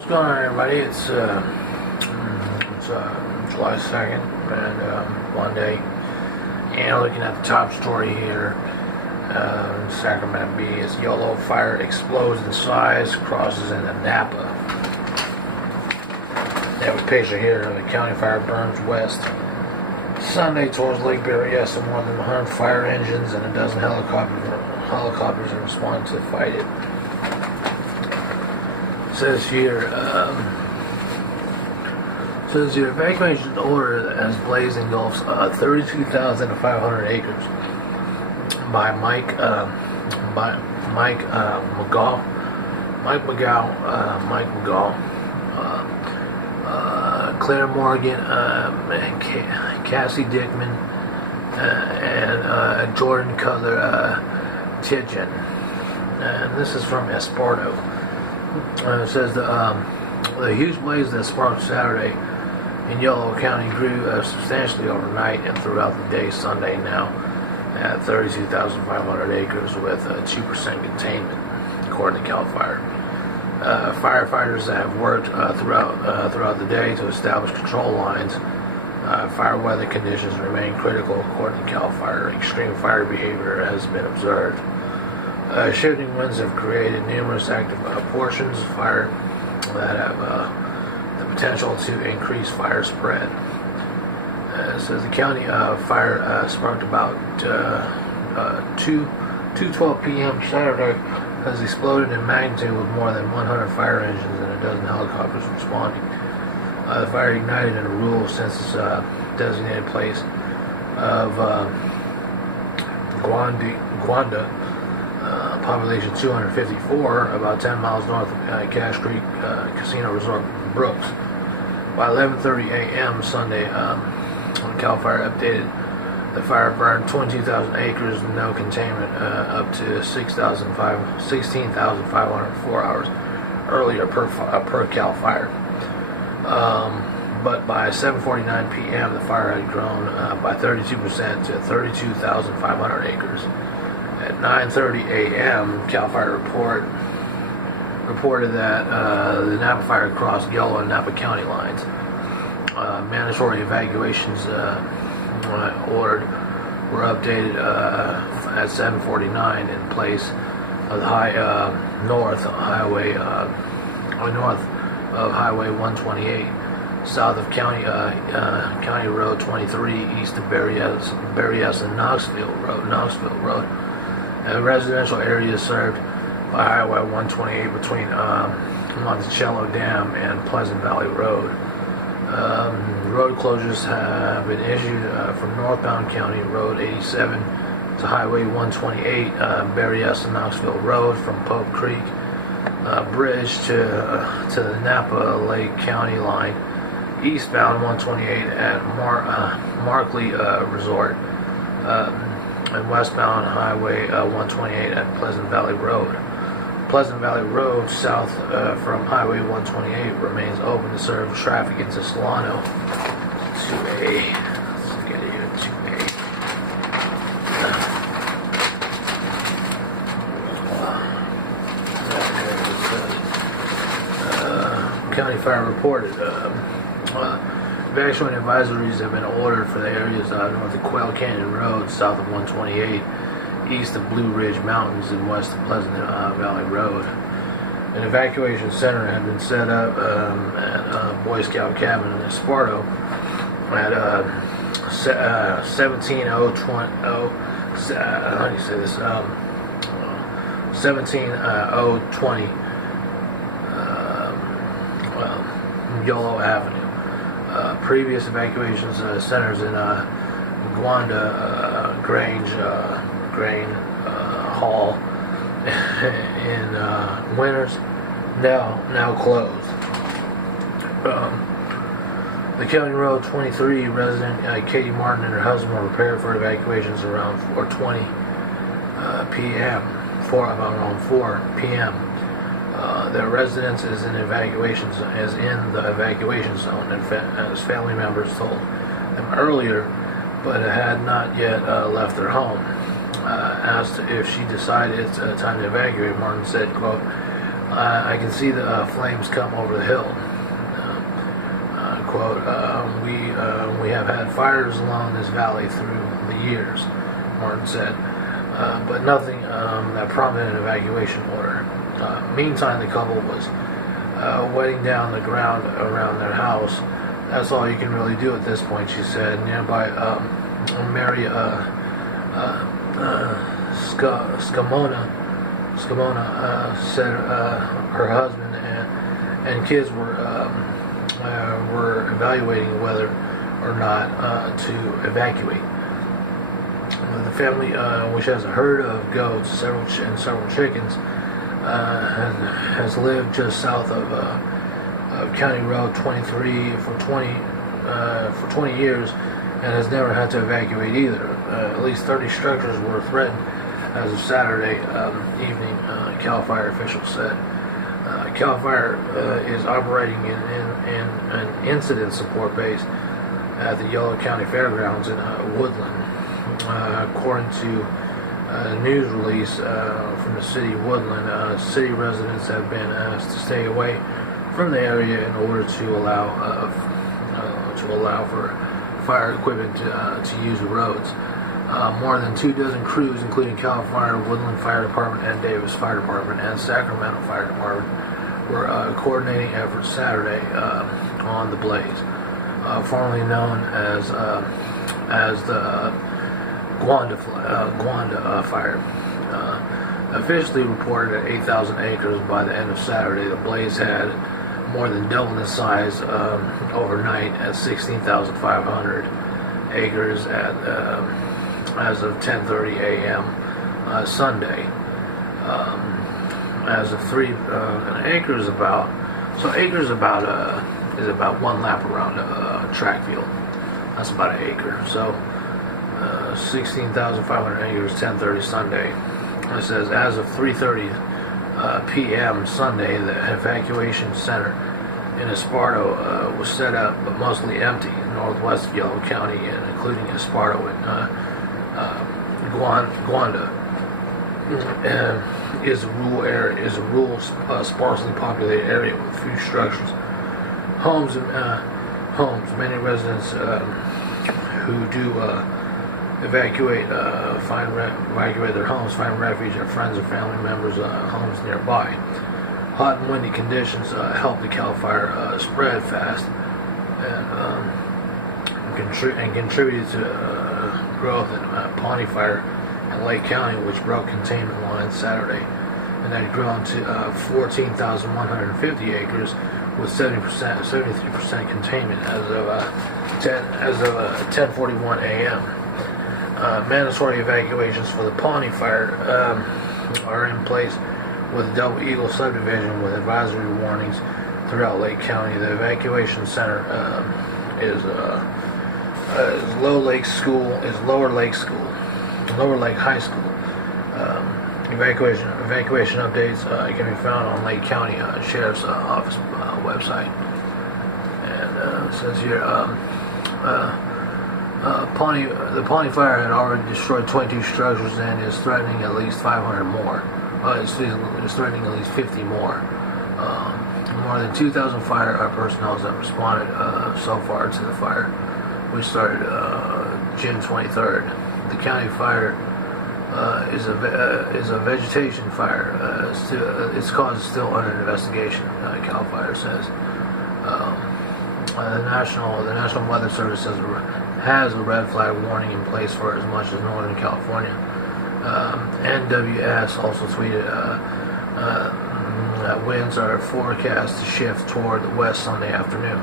What's going on, everybody? It's July 2nd and Monday, and looking at the top story here, Sacramento Bee is yellow fire explodes in size, crosses into Napa. They have a picture here of the county fire burns west Sunday towards Lake Berryessa. More than 100 fire engines and a dozen helicopters are responding to fight it. Says here, evacuation order as blaze engulfs 32,500 acres by Mike McGaugh, Claire Morgan, Cassie Dickman, and Jordan Cutler Tidgen. And this is from Esparto. It says the huge blaze that sparked Saturday in Yolo County grew substantially overnight and throughout the day Sunday, now at 32,500 acres with 2% containment, according to CAL FIRE. Firefighters have worked throughout the day to establish control lines. Fire weather conditions remain critical, according to CAL FIRE. Extreme fire behavior has been observed. Shifting winds have created numerous active portions of fire that have the potential to increase fire spread. It says the county fire sparked about 2:12 p.m. Saturday has exploded in magnitude with more than 100 fire engines and a dozen helicopters responding. The fire ignited in a rural census designated place of Guanda, population 254, about 10 miles north of Cache Creek Casino Resort, Brooks. By 11:30 a.m. Sunday, when CAL FIRE updated, the fire burned 22,000 acres, no containment, up to 16,504 hours earlier per CAL FIRE. But by 7:49 p.m., the fire had grown by 32% to 32,500 acres. At 9:30 a.m., CAL FIRE reported that the Napa fire crossed Yolo and Napa County lines. Mandatory evacuations ordered were updated at 7:49 in place of the north of Highway 128, south of County Road 23, east of Berryessa Knoxville Road. Residential areas served by Highway 128 between Monticello Dam and Pleasant Valley Road. Road closures have been issued from northbound County Road 87 to Highway 128, Berryessa Knoxville Road from Pope Creek Bridge to the Napa Lake County line, eastbound 128 at Markley Resort, and westbound Highway 128 at Pleasant Valley Road. Pleasant Valley Road, south from Highway 128, remains open to serve traffic into Solano. 2A. Let's look at it here. 2A. County Fire reported. Evacuation advisories have been ordered for the areas north of Quail Canyon Road, south of 128, east of Blue Ridge Mountains, and west of Pleasant Valley Road. An evacuation center had been set up at Boy Scout Cabin in Esparto at 17020. How do you say this? 17020 Yolo Avenue. Previous evacuations centers in Guanda, Grange Hall, in Winters, now closed. The County Road 23 resident Katie Martin and her husband were prepared for evacuations around 4:20 p.m. Around 4 p.m. Their residence is in the evacuation zone, as family members told them earlier, but had not yet left their home. Asked if she decided it's time to evacuate, Martin said, quote, I can see the flames come over the hill. Quote, we have had fires along this valley through the years, Martin said, but nothing that prompted an evacuation order. Meantime, the couple was wetting down the ground around their house. That's all you can really do at this point, she said. Nearby, Mary Scamona said her husband and kids were evaluating whether or not to evacuate. The family, which has a herd of goats, several chickens, has lived just south of County Road 23 for 20 years and has never had to evacuate either. At least 30 structures were threatened as of Saturday evening, CAL FIRE officials said. CAL FIRE is operating in an incident support base at the Yolo County Fairgrounds in Woodland. According to a news release from the city of Woodland, city residents have been asked to stay away from the area in order to allow for fire equipment to use the roads. More than 24 crews, including CAL FIRE, Woodland Fire Department, and Davis Fire Department, and Sacramento Fire Department, were coordinating efforts Saturday on the blaze, formerly known as the Guanda fire. Officially reported at 8,000 acres by the end of Saturday, the blaze had more than doubled in size overnight at 16,500 acres as of 10:30 a.m. Sunday. As of 3 an acre is about one lap around a track field. That's about an acre. So 16,500 acres, 10:30 Sunday. It says as of 3:30 p.m. Sunday, the evacuation center in Esparto was set up but mostly empty in northwest of Yolo County, and including Esparto and Guanda. Is a rural, sparsely populated area with few structures, homes. Many residents who do evacuate their homes, find refuge at friends or family members' homes nearby. Hot and windy conditions help the CAL FIRE spread fast and contributed to growth in Pawnee Fire in Lake County, which broke containment lines Saturday and had grown to 14,150 acres with 73% containment as of 10:41 a.m. Mandatory evacuations for the Pawnee Fire are in place with the Double Eagle subdivision with advisory warnings throughout Lake County. The evacuation center is Lower Lake High School. Evacuation updates can be found on Lake County Sheriff's Office website. And it says here, the Pawnee Fire had already destroyed 22 structures and is threatening at least 500 more. It's threatening at least 50 more. More than 2,000 fire personnel have responded so far to the fire, which started June 23rd. The county fire is a vegetation fire. Its cause is still under investigation, CAL FIRE says. The National Weather Service has a red flag warning in place for as much as Northern California. NWS also tweeted that winds are forecast to shift toward the west Sunday afternoon.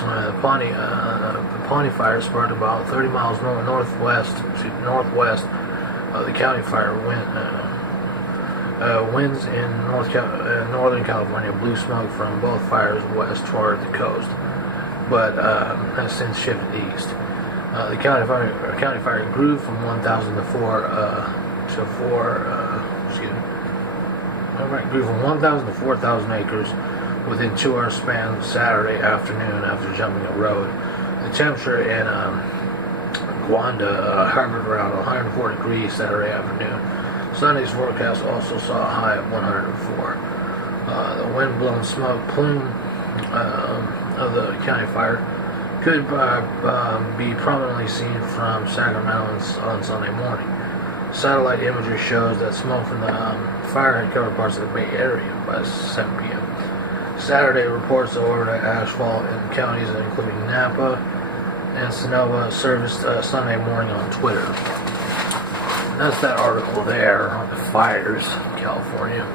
The Pawnee Fire spread about 30 miles northwest of the county fire. Winds in Northern California blew smoke from both fires west toward the coast, but has since shifted east. The county fire grew from 1,000 to 4,000 acres within 2-hour span Saturday afternoon after jumping a road. The temperature in Guanda hovered around 104 degrees Saturday afternoon. Sunday's forecast also saw a high of 104. The wind-blown smoke plume of the county fire could be prominently seen from Sacramento on Sunday morning. Satellite imagery shows that smoke from the fire had covered parts of the Bay Area by 7 p.m. Saturday reports of overnight ashfall in counties including Napa and Sonoma surfaced Sunday morning on Twitter. And that's that article there on the fires in California.